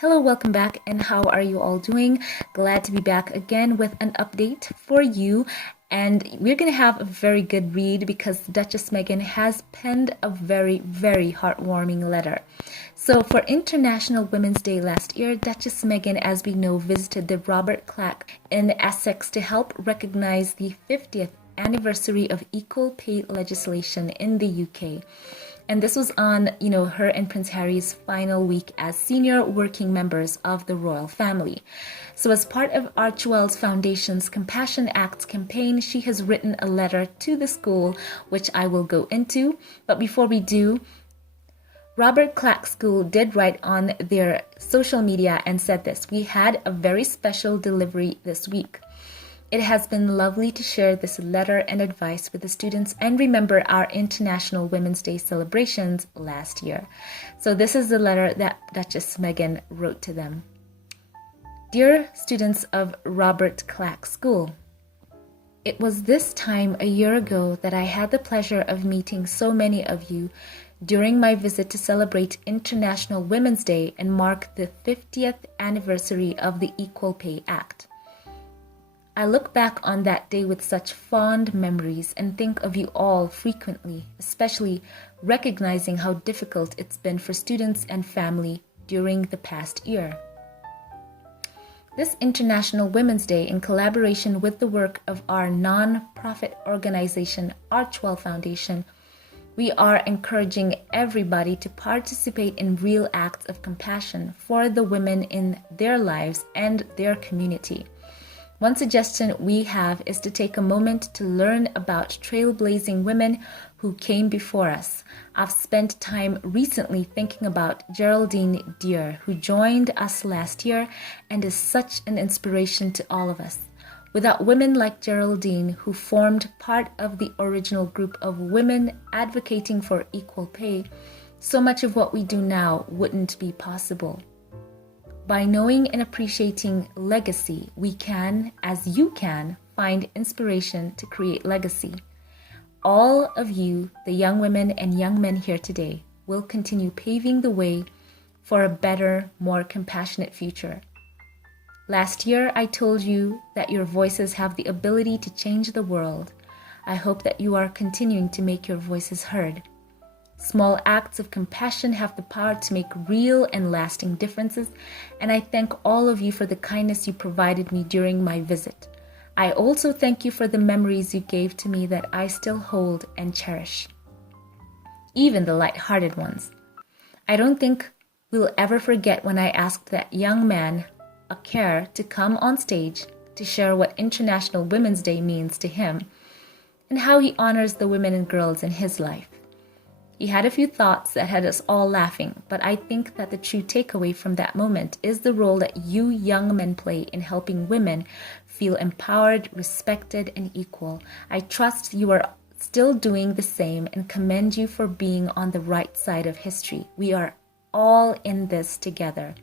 Hello, welcome back, and how are you all doing? Glad to be back again with an update for you. And we're going to have a very good read because Duchess Meghan has penned a very, very heartwarming letter. So for International Women's Day last year, Duchess Meghan, as we know, visited the Robert Clack in Essex to help recognize the 50th anniversary of equal pay legislation in the UK. And this was on, her and Prince Harry's final week as senior working members of the royal family. So as part of Archewell's Foundation's Compassion Acts campaign, she has written a letter to the school, which I will go into. But before we do, Robert Clack School did write on their social media and said this: "We had a very special delivery this week. It has been lovely to share this letter and advice with the students and remember our International Women's Day celebrations last year." So this is the letter that Duchess Meghan wrote to them. "Dear students of Robert Clack School, it was this time a year ago that I had the pleasure of meeting so many of you during my visit to celebrate International Women's Day and mark the 50th anniversary of the Equal Pay Act. I look back on that day with such fond memories and think of you all frequently, especially recognizing how difficult it's been for students and family during the past year. This International Women's Day, in collaboration with the work of our non-profit organization, Archewell Foundation, we are encouraging everybody to participate in real acts of compassion for the women in their lives and their community. One suggestion we have is to take a moment to learn about trailblazing women who came before us. I've spent time recently thinking about Geraldine Deer, who joined us last year and is such an inspiration to all of us. Without women like Geraldine, who formed part of the original group of women advocating for equal pay, so much of what we do now wouldn't be possible. By knowing and appreciating legacy, we can, as you can, find inspiration to create legacy. All of you, the young women and young men here today, will continue paving the way for a better, more compassionate future. Last year, I told you that your voices have the ability to change the world. I hope that you are continuing to make your voices heard. Small acts of compassion have the power to make real and lasting differences, and I thank all of you for the kindness you provided me during my visit. I also thank you for the memories you gave to me that I still hold and cherish, even the light-hearted ones. I don't think we'll ever forget when I asked that young man, Akir, to come on stage to share what International Women's Day means to him and how he honors the women and girls in his life. He had a few thoughts that had us all laughing, but I think that the true takeaway from that moment is the role that you young men play in helping women feel empowered, respected, and equal. I trust you are still doing the same and commend you for being on the right side of history. We are all in this together.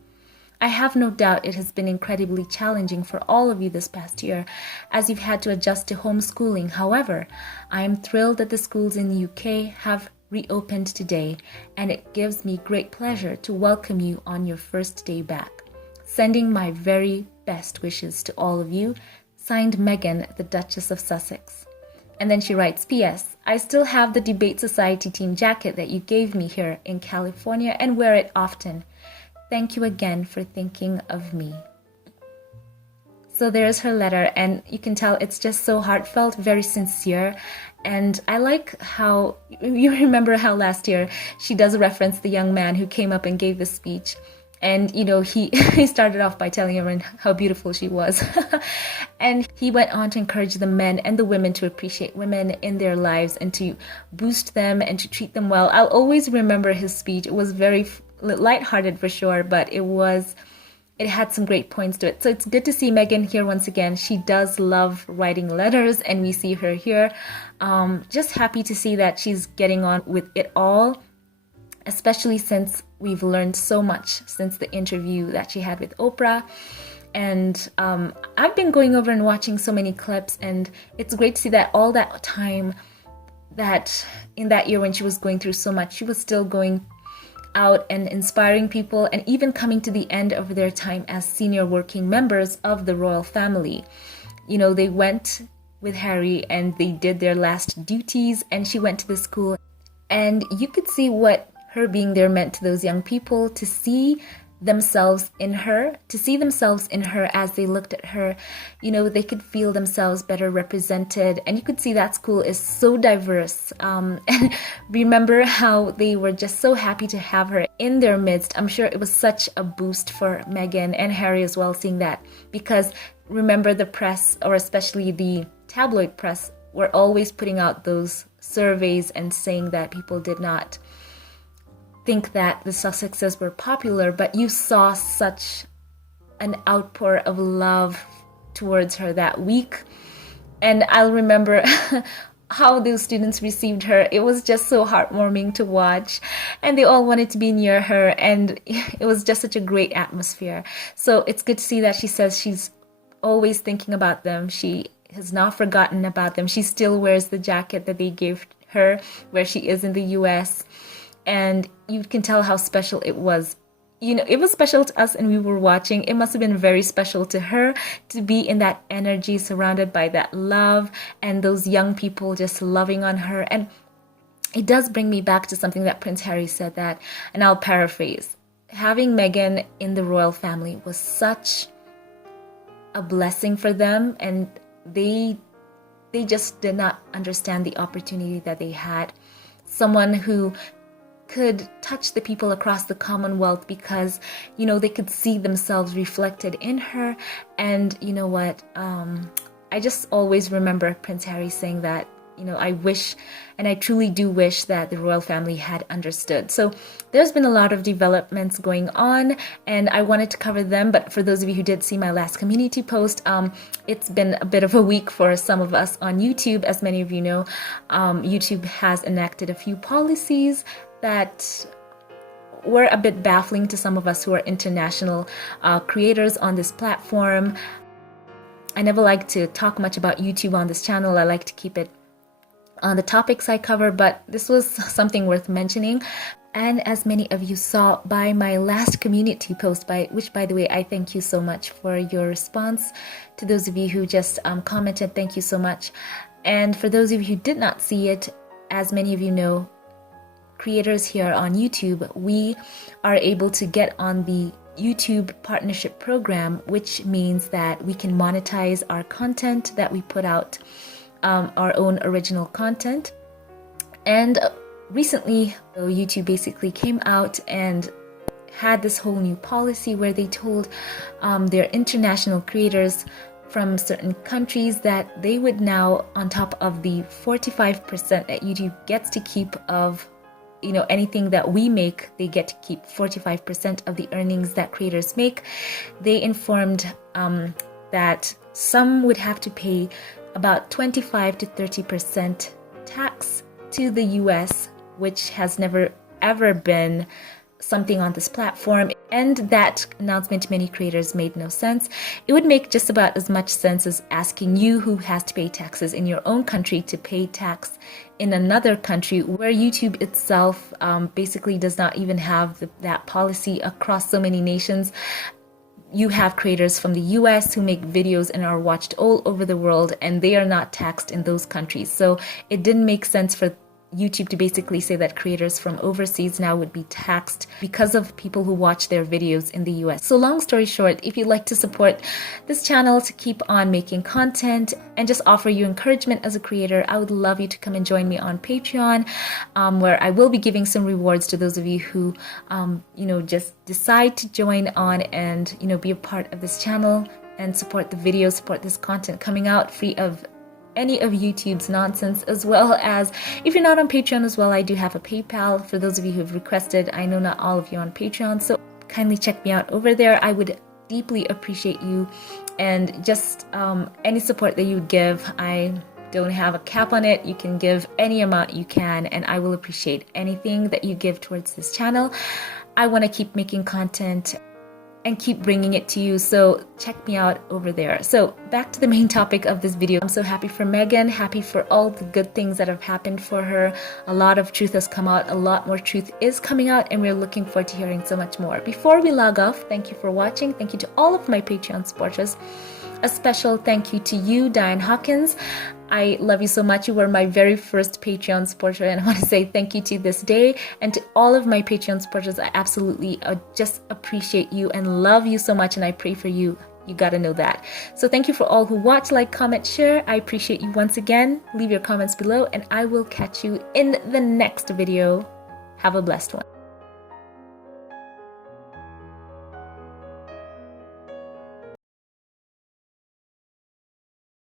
I have no doubt it has been incredibly challenging for all of you this past year as you've had to adjust to homeschooling. However, I am thrilled that the schools in the UK have reopened today, and it gives me great pleasure to welcome you on your first day back. Sending my very best wishes to all of you. Signed, Meghan, the Duchess of Sussex." And then she writes, "P.S. I still have the Debate Society team jacket that you gave me here in California and wear it often. Thank you again for thinking of me." So there's her letter, and you can tell it's just so heartfelt, very sincere. And I like how, you remember how last year she does reference the young man who came up and gave the speech. And, he started off by telling everyone how beautiful she was. And he went on to encourage the men and the women to appreciate women in their lives and to boost them and to treat them well. I'll always remember his speech. It was very lighthearted for sure, but it had some great points to it. So it's good to see Meghan here once again. She does love writing letters, and we see her here. Just happy to see that she's getting on with it all, especially since we've learned so much since the interview that she had with Oprah. And I've been going over and watching so many clips, and it's great to see that all that time, that in that year when she was going through so much, she was still going out and inspiring people and even coming to the end of their time as senior working members of the royal family. You know, they went with Harry and they did their last duties, and she went to the school, and you could see what her being there meant to those young people, to see themselves in her, as they looked at her. You know, they could feel themselves better represented, and you could see that school is so diverse. And remember how they were just so happy to have her in their midst. I'm sure it was such a boost for Meghan and Harry as well, seeing that, because remember, the press, or especially the tabloid press, were always putting out those surveys and saying that people did not think that the Sussexes were popular, but you saw such an outpour of love towards her that week. And I'll remember how those students received her. It was just so heartwarming to watch, and they all wanted to be near her, and it was just such a great atmosphere. So it's good to see that she says she's always thinking about them. She has not forgotten about them. She still wears the jacket that they gave her where she is in the US, and you can tell how special it was. You know, it was special to us and we were watching. It must have been very special to her to be in that energy, surrounded by that love and those young people just loving on her. And it does bring me back to something that Prince Harry said, that, and I'll paraphrase, having Meghan in the royal family was such a blessing for them, and they just did not understand the opportunity that they had. Someone who could touch the people across the Commonwealth, because, you know, they could see themselves reflected in her. And you know what, I just always remember Prince Harry saying that, you know, I wish, and I truly do wish, that the royal family had understood. So there's been a lot of developments going on, and I wanted to cover them. But for those of you who did see my last community post, it's been a bit of a week for some of us on YouTube. As many of you know, YouTube has enacted a few policies that were a bit baffling to some of us who are international creators on this platform. I never like to talk much about YouTube on this channel. I like to keep it on the topics I cover, but this was something worth mentioning. And as many of you saw by my last community post, which by the way, I thank you so much for your response. To those of you who just commented, thank you so much. And for those of you who did not see it, as many of you know, creators here on YouTube, we are able to get on the YouTube partnership program, which means that we can monetize our content that we put out, our own original content. And recently, YouTube basically came out and had this whole new policy where they told their international creators from certain countries that they would now, on top of the 45% that YouTube gets to keep of, you know, anything that we make, they get to keep 45% of the earnings that creators make. They informed that some would have to pay about 25 to 30% tax to the US, which has never ever been something on this platform. And that announcement to many creators made no sense. It would make just about as much sense as asking you, who has to pay taxes in your own country, to pay tax in another country, where YouTube itself basically does not even have that policy across so many nations. You have creators from the US who make videos and are watched all over the world, and they are not taxed in those countries. So it didn't make sense for YouTube to basically say that creators from overseas now would be taxed because of people who watch their videos in the US. So long story short, if you'd like to support this channel to keep on making content and just offer you encouragement as a creator, I would love you to come and join me on Patreon, where I will be giving some rewards to those of you who, just decide to join on and, be a part of this channel and support the videos, support this content coming out free of any of YouTube's nonsense, as well as, if you're not on Patreon as well, I do have a PayPal for those of you who have requested. I know not all of you on Patreon, so kindly check me out over there. I would deeply appreciate you, and just any support that you give. I don't have a cap on it. You can give any amount you can, and I will appreciate anything that you give towards this channel. I want to keep making content and keep bringing it to you. So check me out over there. So back to the main topic of this video. I'm so happy for Meghan, happy for all the good things that have happened for her. A lot of truth has come out, a lot more truth is coming out, and we're looking forward to hearing so much more. Before we log off, thank you for watching. Thank you to all of my Patreon supporters. A special thank you to you, Diane Hawkins. I love you so much. You were my very first Patreon supporter, and I want to say thank you to this day. And to all of my Patreon supporters, I absolutely just appreciate you and love you so much, and I pray for you. You gotta know that. So thank you for all who watch, like, comment, share. I appreciate you once again. Leave your comments below, and I will catch you in the next video. Have a blessed one.